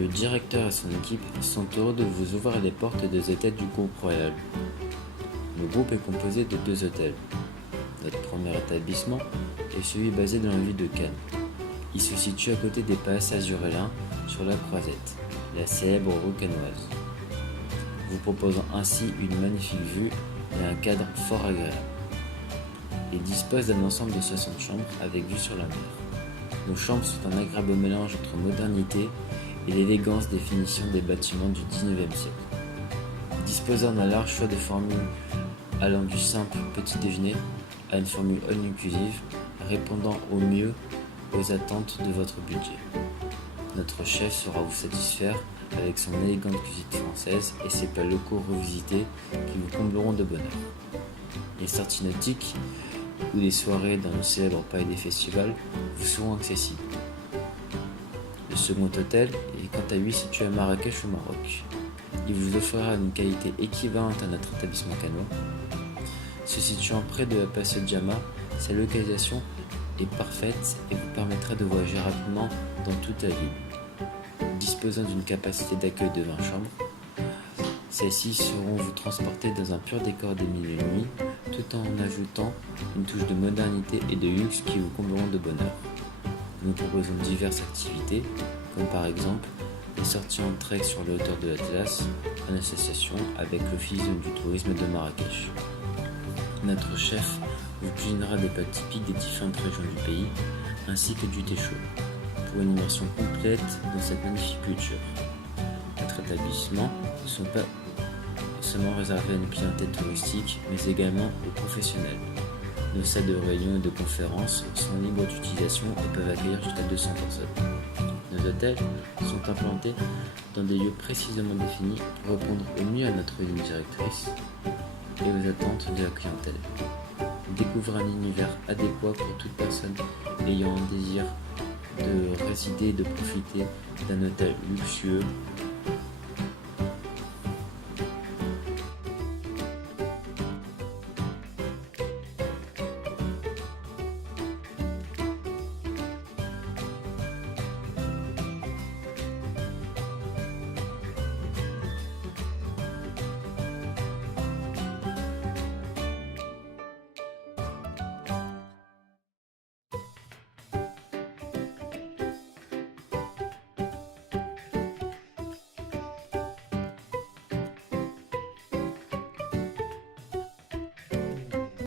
Le directeur et son équipe sont heureux de vous ouvrir les portes des hôtels du groupe Royal. Le groupe est composé de 2 hôtels. Notre premier établissement est celui basé dans la ville de Cannes. Il se situe à côté des palaces azurélins sur la Croisette, la célèbre rue cannoise, vous proposant ainsi une magnifique vue et un cadre fort agréable. Il dispose d'un ensemble de 60 chambres avec vue sur la mer. Nos chambres sont un agréable mélange entre modernité et l'élégance des finitions des bâtiments du XIXe siècle. Disposant d'un large choix de formules allant du simple petit déjeuner à une formule all inclusive répondant au mieux aux attentes de votre budget. Notre chef saura vous satisfaire avec son élégante cuisine française et ses plats locaux revisités qui vous combleront de bonheur. Les sorties nautiques ou des soirées dans nos célèbres palais des festivals vous seront accessibles. Le second hôtel est quant à lui situé à Marrakech au Maroc. Il vous offrira une qualité équivalente à notre établissement cannois. Se situant près de la place Djama, sa localisation est parfaite et vous permettra de voyager rapidement dans toute la ville. Disposant d'une capacité d'accueil de 20 chambres, celles-ci seront vous transporter dans un pur décor des mille et une nuits, tout en ajoutant une touche de modernité et de luxe qui vous combleront de bonheur. Nous proposons diverses activités, comme par exemple les sorties en trek sur les hauteurs de l'Atlas, en association avec l'Office du tourisme de Marrakech. Notre chef vous cuisinera des plats typiques des différentes régions du pays, ainsi que du thé chaud, pour une immersion complète dans cette magnifique culture. Notre établissement ne sont pas seulement réservés à une clientèle touristique, mais également aux professionnels. Nos salles de réunion et de conférences sont libres d'utilisation et peuvent accueillir jusqu'à 200 personnes. Nos hôtels sont implantés dans des lieux précisément définis pour répondre au mieux à notre ligne directrice et aux attentes de la clientèle. Découvrez un univers adéquat pour toute personne ayant un désir de résider et de profiter d'un hôtel luxueux